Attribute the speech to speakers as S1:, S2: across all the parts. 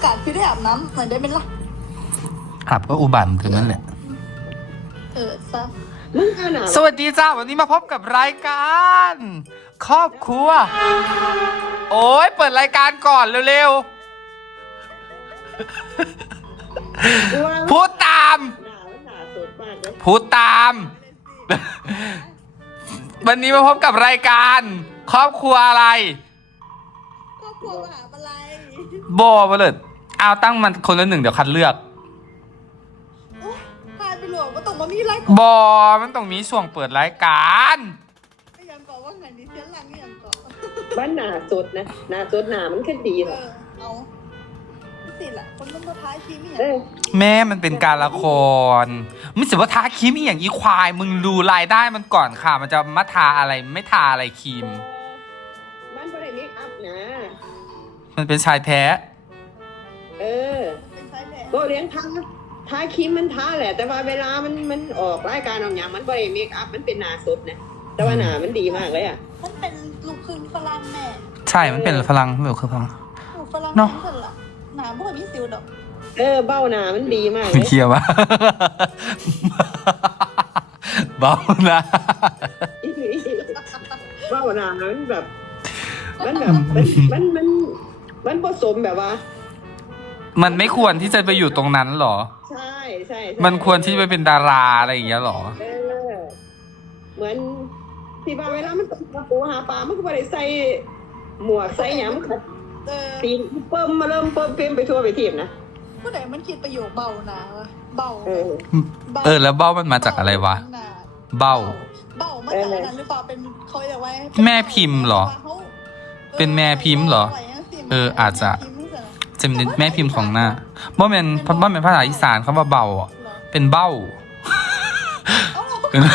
S1: ากาศคือได้อาบน้ำหน่อยได้ไหมล่ะ
S2: อาบก็อุบัติถึงนั่นแหละ
S1: ซะ
S2: สวัสดีจ้าวันนี้มาพบกับรายการครอบครัวโอ้ยเปิดรายการก่อนเร็วๆพูดตามพูดตาม วันนี้มาพบกับรายการครอบครัวอะไร
S1: ครอบครัวมหาอะไร
S2: บอมาเลยเอาตั้งมันคนละหนึ่งเดี๋ยวคัดเลือก
S1: พายไปหลวงก็ต้องมามีไร
S2: บอมันต้องมีช่วงเปิดรายการ
S1: ไม่ยังก่อว่าไงดิเสียงหลังไม่ยังก่อ
S3: บ้านหนาสดนะหนาสดหนามันขึ้นดีเหรอ
S1: เอาสิแหละคนต้องมาท้ายชีมีอย่าง
S2: แม่มันเป็นการละครไม่ใช่ว่าทาครีมอีอย่างอีควายมึงดูรายได้มันก่อนค่ะ มันจะมาทาอะไรไม่ทาอะไรครีม
S3: มันไม่ได้เมคอัพนะ
S2: มันเป็นชายแท้
S3: เออ
S1: เป็นสายแผล
S3: ก็เลี้ยงท้าครีมมันท้าแหละ แต่ว่าเวลามันออกรายการออกอย่างมันไม่ได้เมคอัพมันเป็นหนาสดนะแต่ว่าหนามันดีมากเลยอ่ะ
S1: มันเป็นลูกครึ่งฝรั่งแม่
S2: ใช่มันเป็นพลังไม่คือพลัง
S1: ลูกฝรั่ง
S2: เนอะ
S1: ทั้งคนละหนาพวกนี้สิวดอก
S3: เออเบ้าหนามันดีมากเล
S2: ไม่
S3: ย
S2: เคียววะ เบานะ
S3: เบ้าหนามันแบบมันผสมแบบว่า
S2: มันไม่ควรที่จะไปอยู่ตรงนั้นหรอ
S3: ใช่ใช่
S2: มันควรที่จะไปเป็นดาราอะไรอย่างเงี้ยหรอ
S3: เออเหมือนที่ว่าเวลามันตกปลาปูหาปลามันก็ไม่ได้ใส่หมวกใส่หยังมันก็ ตีนเพิ่มมาเริ่มเพิ่มเพิ่มไปทั่วไปทีมนะ
S1: ผู้ใดมันคิดประโยคเบาหนาวะเบา
S3: เออ
S2: แล้วเบ้ามันมาจากอะไรวะ เบ้า
S1: เบามาจากนั้นหรือเปล่าเป็นเขาเรียกว่า
S2: แม่พิมพ์เหรอเป็นแม่พิมพ์เหรออาจจะ จะเป็นแม่พิมพ์ของหน้าว่าเป็นภาษาอีสานคำว่าเบาอ่ะ เป็นเบ้า เป็น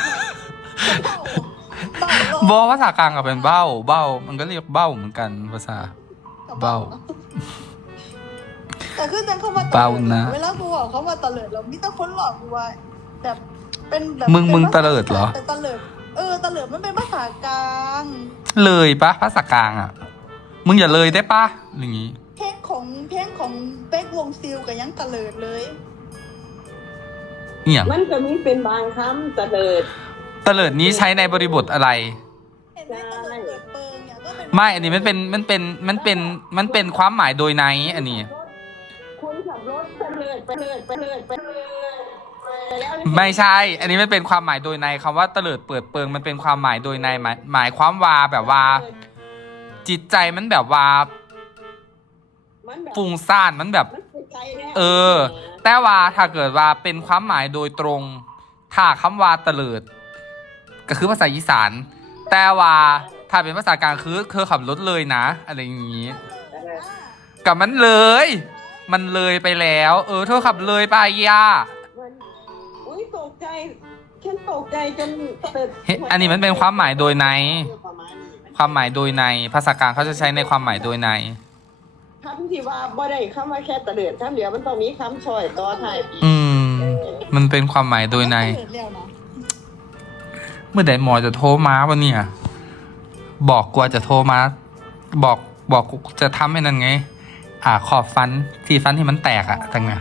S2: บอภาษากลางก็เป็นเบ้า มันก็เรียกเบ้าเหมือนกันภาษา เบ้า
S1: แต่คือจังเข้ามา
S2: เบ้านะ
S1: เวลากูบอกเขามาตะเลิดเรามีแต่คนหลอกกูว่าแบบเป็นแบบ
S2: มึงตะเลิดเหรอ
S1: เป็นตะเลิดตะเลิดมันเป็นภาษากลาง
S2: เลยปะภาษากลางอ่ะ มึงอย่าเลยได้ปะอย่างงี้
S1: เพลงของเป๊กวงซิลกับยังตะเลิดเลย
S2: เนี่ย
S3: มันก็มีเป็นบางคำตะเลิด
S2: ตะเลิดนี้ใช้ในบริบทอะไร
S1: เห็นไหมตะเลิดเปิดเปิงเนี่ยก็เป็น
S2: ไม่ อันนี้มันเป็นความหมายโดยในอันนี้
S3: คุณขับรถตะเลิดไปแล้ว
S2: ไม่ใช่ อันนี้มันเป็นความหมายโดยในคำว่าเตลิดเปิดเปิงมันเป็นความหมายโดยในหมายความว่าแบบว่า จิตใจมันแบบว่า
S3: มันแบบ
S2: ฟุ้งซ่านมันแบบ
S3: มันเป็นใจแน่
S2: แต่ว่าถ้าเกิดว่าเป็นความหมายโดยตรง ถ้าคำว่าเตลิดก็คือภาษาอีสาน แต่ว่าถ้าเป็นภาษากลางคือขับรถเลยนะ อะไรอย่างนี้ กับมันเลย มันเลยไปแล้ว เธอขับเลยไปย่า
S3: มันอุ้ยตกใจฉันตกใจจนเปิด
S2: อันนี้มันเป็นความหมายโดยใน
S3: ประมาณนี้
S2: ความหมายโดยใน ภาษากลางเขาจะใช้ในความหมายโดยใน
S3: คำที่ว่าบ่ได้คำว่าแค่ตะเลิดคำเดียวมันต้องมีคำช่อยต่อท้าย
S2: มันเป็นความหมายโดยใน
S1: ตะเลิดแล้วนะ
S2: เมื่อใดหมอจะโทรมาวะเนี่ย บอกกลัวจะโทรมา บอกกูจะทำให้นั่นไง ขอบฟันที่ฟันที่มันแตกอะทั้งไง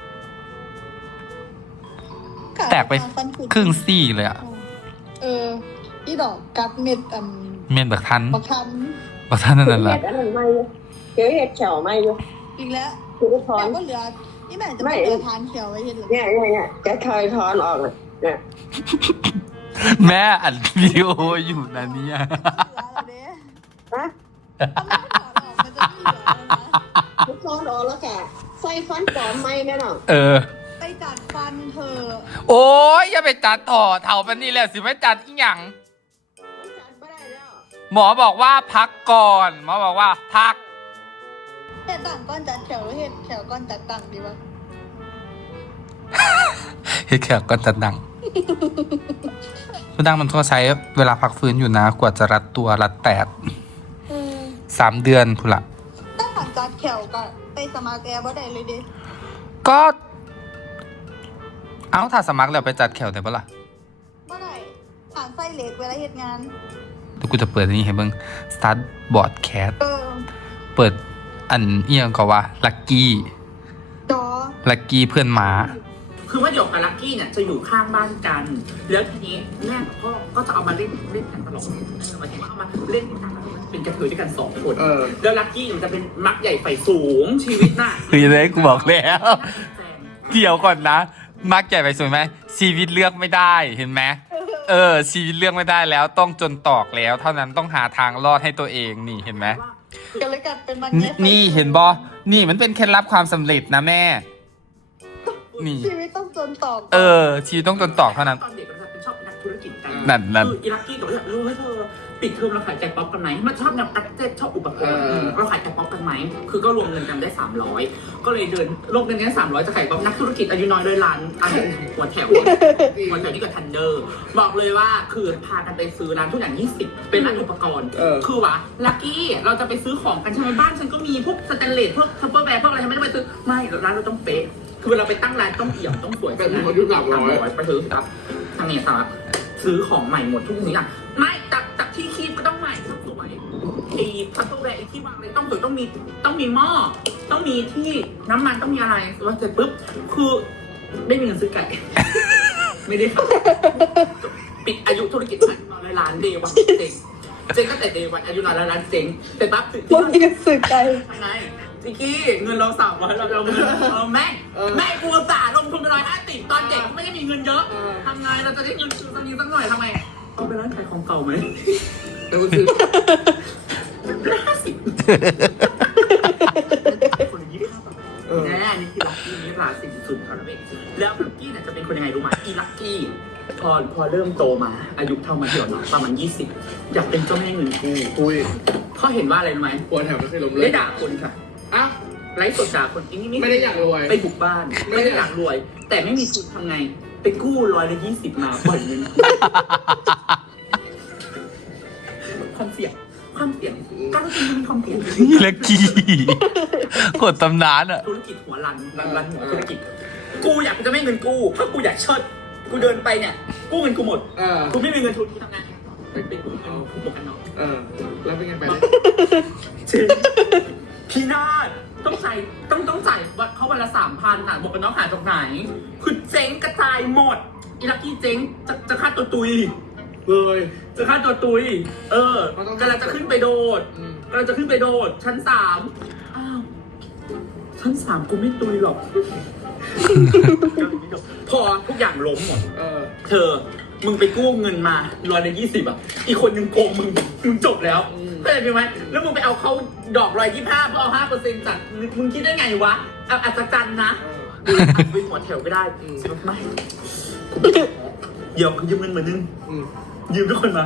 S2: แตกไปครึ่งซี่เลยอะ
S1: อีดอกกัดเม็ด
S2: เมนบักทัน
S1: บักทัน
S2: บักทันนั่นแหละ
S3: เห็ดอันนั้นไม่อยู่เจอเห็ดแฉวไม่อยู่
S1: อีกแล้ว
S3: คือถอ
S1: แต่
S3: น
S1: ก็เหลือนี่แม่จะไม่เหลือทานเขียวไว้เห็นหรือ
S3: เนี่ยแกเคยถอนออกเลยเนี่ย
S2: แม่อัดวิดีโออยู่นะเนี่ย
S3: ฮะ
S1: มันจะเหลือแล้วนะ
S3: ถอนออกแล้วแกใส่ฟันปลอมไม่แน่นอน
S1: ไปจัดฟันเธอ
S2: โอ้ยอย่าไปจัดต่อเท่าปันนี้แล้วสิไม่จัดอีหยัง
S3: มันจัดไม่ได้แล้ว
S2: หมอบอกว่าพักก่อน หมอบอกว่าพัก
S1: เห็ดต่างก้อนจัดแถวเห็ดแถวก้อนจัดต่างดีวะ
S2: เฮ็ดแขกก็จะดังผู้ดังมันต้องใช้เวลาพักฟื้นอยู่นะ กว่าจะรัดตัวรัดแตด3 เดือนพุละ
S1: ถ้าหลังจัดแถวก็ไปสมัครแอร์บ่ได้เลยดิ
S2: ก็ ถ้าสมัครแล้วไปจัดแขวได้ปะล่ะ
S1: บ่ได้ผ่านไส้เหล็กเวลาเฮ็ดงาน
S2: เดี๋ยวกูจะเปิดอันนี้ให้เบิ่ง Start Broadcast เปิดอันเอียงก็ว่าลักกี้
S1: จอ
S2: ลักกี้เพื่อนม้า
S4: คือว่าหยกกับลักกี้เนี่ยจะอยู่ข้างบ้านกัน แล้วทีนี้แม่กับพ่อก็จะเอามาเล่นกันตลอดมาถึงเอามาเล่นกันเป็นกระเทยด้วยกัน2 คนแล้วลักกี้มันจะเป็นมักใหญ่ไฟสูงชีวิตน่ะ
S2: เฮ้ยเลยกูบอกแล้วเดี๋ยวก่อนนะ มักใหญ่ไปสวยไหมชีวิตเลือกไม่ได้เห็นไหมชีวิตเลือกไม่ได้แล้วต้องจนตอกแล้ว เท่านั้นต้องหาทางรอดให้ตัวเองนี่เห็นไหม
S1: กันเลยกันเป็นมัน
S2: นี่เห็นบอนี่มันเป็นเคล็ดลับความสำเร็จนะแม่ นี่
S1: ชีวิตต้องจนตอก
S2: ชีวิตต้องจนตอกเท่านั้น
S4: ตอนเด็กเราจะเป็นชอบเป็นนักธุรกิจกัน
S2: นั่น
S4: คืออีลักกี้กับแบบรู้ไหมเธอปิดเทอมเราขายแจกป๊อปกันไหมมันชอบแนวกัดเจ็ตชอบอุปกรณ์เราขายแจกป๊อปกันไหมคือก็รวมเงินกันได้300ก็เลยเดินรวมเงินกันได้300จะขายป๊อปนักธุรกิจอายุน้อยด้วยร้านหัวแถวนี่กับทันเดอร์บอกเลยว่าคือพากันไปซื้อร้านทุกอย่าง20เป็นร้านอุปกรณ์คือวะลักกี้เราจะไปซื้อของกันใช่ไหมบ้านฉันก็มีพวกสแตนเลสพวกทัพเปอร์แวร์พวกอะไรฉันไม่ได้ไปซื้อไม่ร้านเราต้องเป๊ะคือเราไปตั้งร้านต้องเอี่ยมต้องสวย
S3: เป็นคนที่หลักร้อย
S4: ไปซื้อครับทางนี้สำหรับซื้อของใหม่หมดทุกอย่างไม่จากที่คีบก็ต้องใหม่ต้องสวยไอ้ทัพเปอร์แวร์ไอ้ที่วางเลยต้องสวยต้องมีหม้อต้องมีที่น้ำมันต้องมีอะไรแล้วเสร็จปุ๊บคือไม่มีเงินซื้อไก่ ไม่ได้ค่ะปิดอายุธุรกิจมา100 ล้านเดวันเจ๊งก็แต่เดวันอายุ100 ล้านเจ๊งแต่ปั๊บ
S1: ว่ามีกันสึกใจ
S4: ทำไงจิกกี้เงินเรา300เราแม่กูสาลงทุนไป150ตอนเด็กไม่ได้มีเงินเยอะทำไงเราจะได้เงินคืนสักนิดสักหน่อยทำไมเอาไปร้านขายของเก่าไหม
S3: แล้วก็ซื้อ
S4: 50คน25 บาทแน่นี่คือลักกี้นี่ราศีสุดๆเขาแล้วแล้วลักกี้เนี่ยจะเป็นคนยังไงรู้ไหมอีลักกี้พอเริ่มโตมาอายุเท่ามาเดียวเนาะประมาณ20อยากเป็นเจ้าแม่เงินกู้
S3: คุย
S4: เขาเห็นว่าอะไรรู้ไหม
S3: ปวดแถวไม่เคยล้มเล
S4: ได้
S3: ย
S4: ด่าคนค่ะ
S3: อ้าว
S4: ไลฟ์สดด่าคนนี่
S3: ไม่ได้อยากรวย
S4: ไปบุกบ้านไม่ได้อยากรวย แต่ไม่มีทุนทำไงไปกู้120มาปล่อยเงินความเสี่ยงการลงทุนมีความเสี่ยง
S2: ลักกี้กดตำนานอ่ะ
S4: ธุรกิจหัวรันหัวธุรกิจกูอยากจะไม่เงินกู้เพราะกูอยากเชิดกูเดินไปเนี่ยกู้เงินกูหมดกูไม่มีเงินทุนกูทำไงไปกู้เงินกูบวกกันเนาะ
S3: แล้วเป็นไงไปเลย
S4: จริงพี่นาฏต้องจ่ายเขาวันละ3,000อ่ะบอกกันน้องหาจากไหนคือเจ๊งกระจายหมดอีลักกี้เจ๊งจะฆ่าตัวตุย
S3: เลย
S4: จะฆ่าตัวตุยกำลังจะขึ้นไปโดดชั้น 3อ้าวชั้น 3กูไม่ตุยหรอกพอทุกอย่างล้มหมดเธอมึงไปกู้เงินมา120อ่ะอีกคนนึงโกงมึงจบแล้วเข้าใจไหมแล้วมึงไปเอาเขาดอก125เพื่อเอา5%จากมึงคิดได้ไงวะอัศจรรย์นะไปหัวแถวไม่ได้ไม่เดี๋ยวยืมเงินมานึงยืมทุกคนมา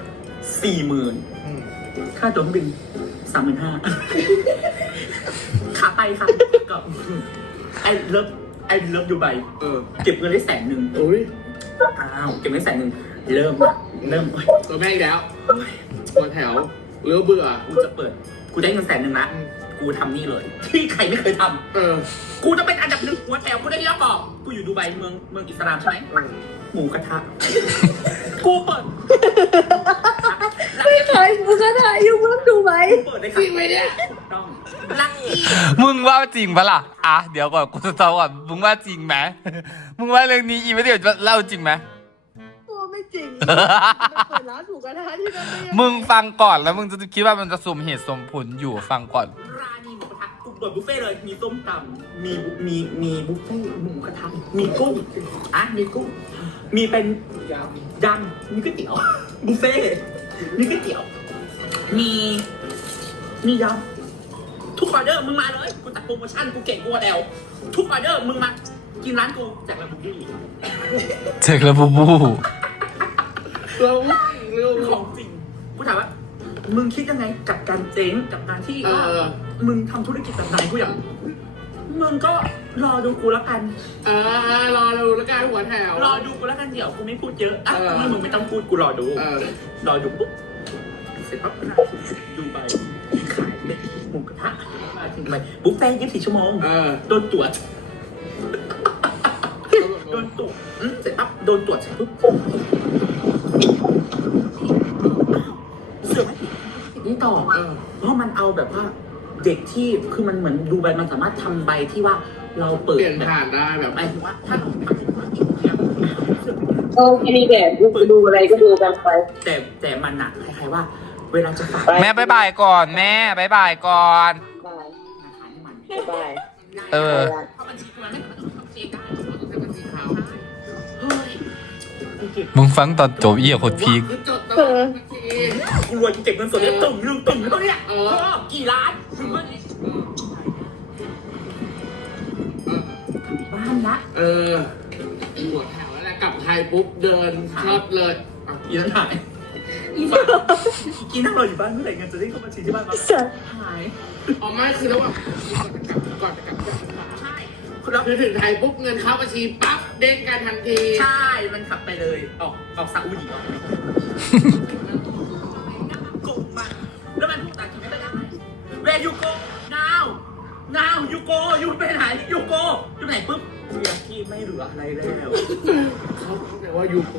S4: 40,000ค่าตั๋วเครื่องบิน35,000ขาไปค่ะกับไอ้เลิฟอยู่ใบเก็บเงินได้100,000
S3: โอ้ย
S4: อ้าวเก็บเงิน100,000เริ่ม
S3: ตัวแม่อีกแล้วปวดแถวเลือเบื่อ
S4: กูจะเปิดกูได้เงิน100,000ละกูทำนี่เลยที่ใครไม่เคยทำกูจะเป็นอันดับ1หัวแถวกูได้ยอดบอกกูอยู่ดูไบเมืองอิสลามใช่ไหมหมูกระทะกูเปิด
S1: ไม่เคยมึงก็ถ่ายอยู่มึงดูไหม
S4: กูเปิดได้จริงไหมเนี่ยต้องลักกี้
S2: มึงว่าจริงปะล่ะเดี๋ยวก่อนกูจะตอบก่อนมึงว่าจริงไหมมึงว่าเรื่องนี้อีไม่เดี๋ยวจะเล่าจริงไหม
S1: ตัวไม่จริงไม่เปิดร้านถูกกันนะที่นั่นได้ยังไง
S2: มึงฟังก่อนแล้วมึงจะคิดว่ามันจะสมเหตุสมผลอยู่ฟังก่อน
S4: ร้านนี้หมูกระทะกูเปิดบุฟเฟ่เลยมีส้มตำมีบุฟเฟ่หมูกระทะมีกุ้งมีกุ้งมีเป็นยำมีก๋วยเตี๋ยวบุฟเฟ่มีก๋วยเตี๋ยวมียำทุกออเดอร์มึงมาเลยกูตัดโปรโมชั่นกูเก่งกูแอลทุกออเดอร์มึงมากินร้านกูจากลาบูบู
S2: เจอแล้วบูบู
S3: เรา
S4: ของจริงกูถามว่ามึงคิดยังไงกับการเจ๊งกับการที่มึงทำธุรกิจแบบไหนกูอยากมึงก็รอดูกูแล้วกัน
S3: รอดูแล้วกันหัวแถว
S4: รอดูกูแล้วกันเดี๋ยวกูไม่พูดเยอะมึงไม่ต้องพูดกูรอดูปุ๊บเสร็จปั๊บดูไปขายเป็นหมูกระทะมาถึงไปบุฟเฟ่24 ชั่วโมงโดนตรวจเสร็จปั๊บโดนตรวจเสร็จปุ๊บเสือไม่นี่ต่อเพราะมันเอาแบบว่าเด็กที่คือมันเหมือนดูใบมันสามารถทำใบที่ว่าเราเปิด
S5: เปลี่ยนผ่านได้แบบ
S4: หมายถึงว่าถ้าเราทำธุรกิจเนี่ย
S3: โอ้แค่นี้แหละดูอะไรก็ดูกันไป
S4: แต่มันอะคล้ายๆว่า เวลาจะฝาก
S2: แม่บายบายก่อนแม่บายบายก่อน
S3: บาย
S4: ธนาคารนี่มัน
S3: บาย
S2: เออ
S4: เพราะบัญชีมันไม่สามารถทำเองได้เพราะต้องใช้บัญชีเขาเฮ้ยกูเก็บ
S2: มึงฟังตอนจบเหี้ยโคตรพีค
S5: คือจดตลอดบัญชี
S4: กูรวยกูเก็บเงินสดเนี่ยตึ่งแล้วเนี่ยกี่ล้านถึงมันบ้านละ
S5: เออหัวแถวแล้วแหละกลับไทยปุ๊บเดินช็อตเลย
S4: อีนั่นหายอีบ้านอีนั่งรออยู่บ้านเมื่อไหร่เงินจะได้เข้าบัญชีที่บ้านมาหาย
S5: อ๋อไม่คือระหว่างก่อนจะกลับ
S4: ใช่
S5: คือถึงไทยปุ๊บเงินเข้าบัญชีปั๊บเด้งกันทันที
S4: ใช่มันขับไปเลยออกซาอุดิกบมาแล้วมันพูดต่างกันไม่ได้ Where you go now you go อยู่ไปไหน you go อยู่ไหนปุ๊บเรียกที่ไม่เหลืออะไรแล้ว
S5: เขาแต่ว่าอยู่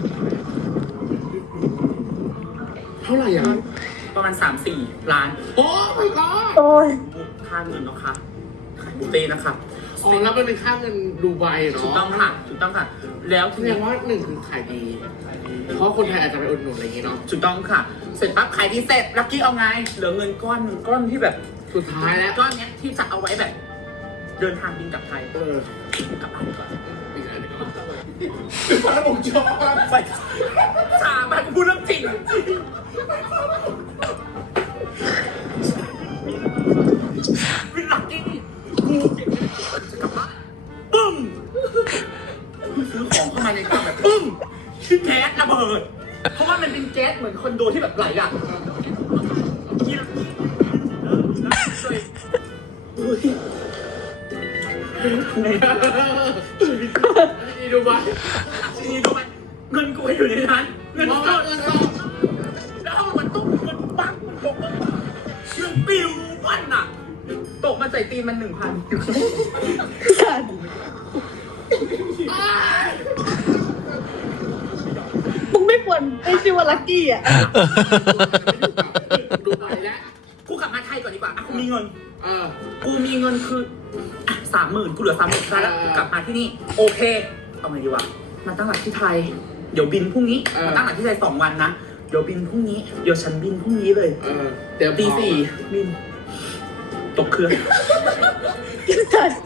S5: เท่าไหร่อ่ะ
S4: ประมาณ 3-4 ล้าน
S5: โอ้ไม่ก็
S1: โอ้ย
S4: ค่าเงินเนาะค่ะขายบุฟเฟ่นะคะ
S5: อ๋อแล้วมันเป็นค่าเงินดูไบ
S4: ถูก
S5: เนาะ
S4: ต้องค่ะถูกต้องค่ะ แล้ว
S5: แส
S4: ที
S5: ด
S4: นี้
S5: งว่าหนึ่งคือขายดี เพราะคนไทยอาจจะไปอุดหนุนอะไรอย่างงี้เนาะ
S4: ถูกต้องค่ะ เสร็จปั๊บขายดีเสร็จลักกี้เอาไงเหลือเงินก้อนหนึ่งก้อนที่แบบ
S5: สุดท้ายแล้ว
S4: ก้อนเนี้ยที่จะเอาไว้แบบ เดินทางบินกลับไทย
S5: เออก
S4: ลับบ้านก่อน
S5: อีกอันหนึงก็คือพระองค์ชอบ
S4: ไปสาบานกูพูดเรื่องจริงวิลักกี้กูเก็บเงินจะกลับบ้านปึ้งซื้อของเข้ามาในกล่องแบบปึ้งแก๊สระเบิด เพราะว่ามันเป็นแก๊สเหมือนคอนโดที่แบบไหลอ่ะวิลักกี้เลยเฮ้ยไง
S5: นี่ดูไบ
S4: นี่ดูไหมเงินกูให้อยู่ในนั้นเงิน
S5: มอง
S4: ส
S5: ว่า
S4: ด
S5: เงินสด
S4: แล้วมันต้องเงินปังมันตกมันเงินปิววันน่ะตกมาใส่ตีนมัน 1,000
S1: สัตว์มึงไม่ควรได้ชื่อว่าลักกี้อ่ะ
S5: ดูไบแล้ว
S4: กูกลับมาไทยก่อนดีกว่าอ่ะกูมีเงิน
S5: เออ
S4: กูมีเงินคืออ่ะ30,000กูเหลือ30,000ได้แล้วกูกลับมาที่นี่โอเคเอาไงดีวะมาตั้งหลักที่ไทยเดี๋ยวบินพรุ่งนี้มาตั้งหลักที่ไทย2 วันนะเดี๋ยวบินพรุ่งนี้เดี๋ยวฉันบินพรุ่งนี้เลย
S5: เออเดี๋ยว
S4: ตี 4บินตกเครื่อง
S1: สัตว์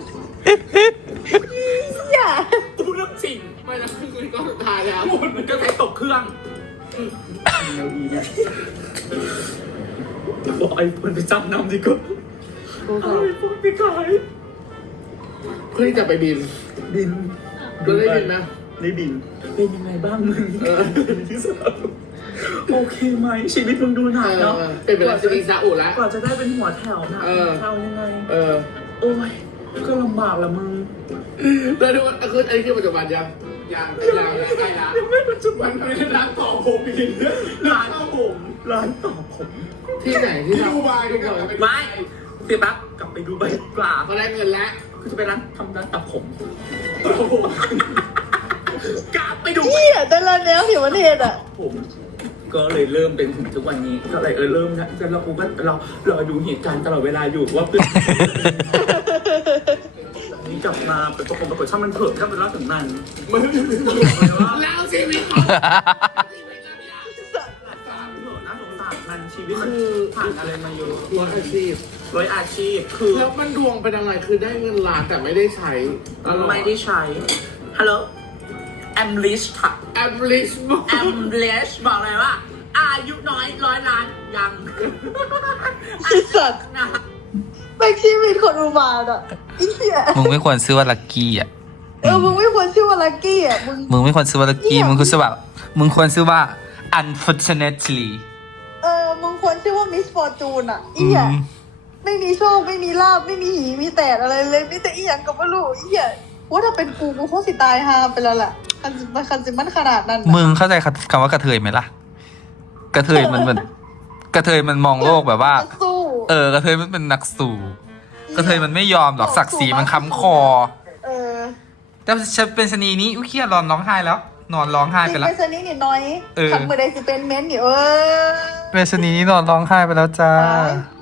S1: อย่า
S4: กูเรื่องจริง
S5: ไม่แล้วคือเงินก้อนสุดท้ายแล้ว
S4: มันก็ใช้ตกเครื่องแนวดีเนี่ยบอกไอ้คนไปจำนำดีกว่าเอาไอ้คนไปขาย
S5: เพื่อที่จะไปบิน
S4: บิน
S5: ก็ได้บินไหม
S4: ได้บิน เป็นยังไงบ้างมึง
S5: เออ
S4: โอเคไหมชีวิตมึงดูหนักเนาะ
S5: เป็นเวลาจะมีซาอุแล้ว
S4: กว่าจะได้เป็นหัวแถวนะ
S5: เออ
S4: เท่ายังไง
S5: เออ
S4: โอ้ยก็ลำบากละมึง
S5: แล้วดูว่าคืออันนี้คือปัจจุบันยังใกล้ละ
S4: ยังไม่ปัจจุบั
S5: มัน นเป็นร้านต่อผมอีก
S4: ร้านต่อผม
S5: ที่ไหนที่ดูไบดูไบ
S4: ไม่เสียปั๊บกลับไปดูใบกว่า
S5: ก็ได้เงินแล้ว
S4: คือจะไปร้านทำร้านตัดผมกลับไปดู
S1: เหี้ยแต่ละแนวผิวประเทศอ่ะ
S4: ผมก็เลยเริ่มเป็นถึงทุกวันนี้ก็เลยเริ่มนะแล้วกูก็รอดูเหตุการณ์ตลอดเวลาอยู่ว่าเพื่อนนี่กลับมาเป็นปรากฏช่างมันเถอะถ้าเป็นเล่าถึงมัน
S5: มึงแล้วชีวิตของ
S4: น่าสงสารมันชีวิตมันผ่านอะไรมาเยอะ
S5: ร้อยอาชีพ
S4: ร้อยอาชีพคือ
S5: แล้วมันดวงเป็นอะไรคือได้เงินล้านแต่ไม่ได้ใช้
S4: ไม่ได้ใช้ฮัลโหลแอมลิชค่ะ
S5: แอมลิชบอก
S4: แอมลิชบอกเลยว่า อายุน้อย100 ล้านยัง
S1: ไอ้สัตว์
S4: นะ
S1: แม่งชีวิตคนอุบาทอ่ะไอ้เหี้ย
S2: มึงไม่ควรซื้อว่าลักกี้อ่ะ
S1: มึงไม่ควรชื่อว่าลักกี้อ่ะมึง
S2: มึงไม่ควรซื้อว่าลักกี้
S1: เนี่ย
S2: มึงควรซื้อว่ามึงควรซื้อว่า unfortunately
S1: มึงควรชื่อว่ามิสฟอร์จูนอ่ะไอ้เหี้ยไม่มีโชคไม่มีลาบไม่มีหีมีแตดอะไรเลยมีแต่อีหยังกับไม่รู้ไอ้เหี้ยว่าถ้าเป็นกูคงสิตายฮาไปแล้วล่ะคันสิมันขนาดนั้น
S2: มึงเข้าใจคำว่ากระเทยไหมล่ะ กระเทยมันกระเทยมันมองโลกแบบว่า
S1: จะสู้
S2: กระเทยมันเป็นนักสู้กระเทยมันไม่ยอมหรอกศักดิ์ศรีมันค้ำคอ
S1: เออ
S2: แต่ฉันเป็นชะนีนี้อุ้ยเครียดร้องไห้แล้ว นอนร้องไห้ไปแล้ว
S1: เป็นชนิดนิดน้อย
S2: เออ
S1: ขันมือใดสิเป็นเม้นอยู่
S2: เป็นชะนีนี้นอนร้องไห้ไปแล้วจ้า
S1: ตาย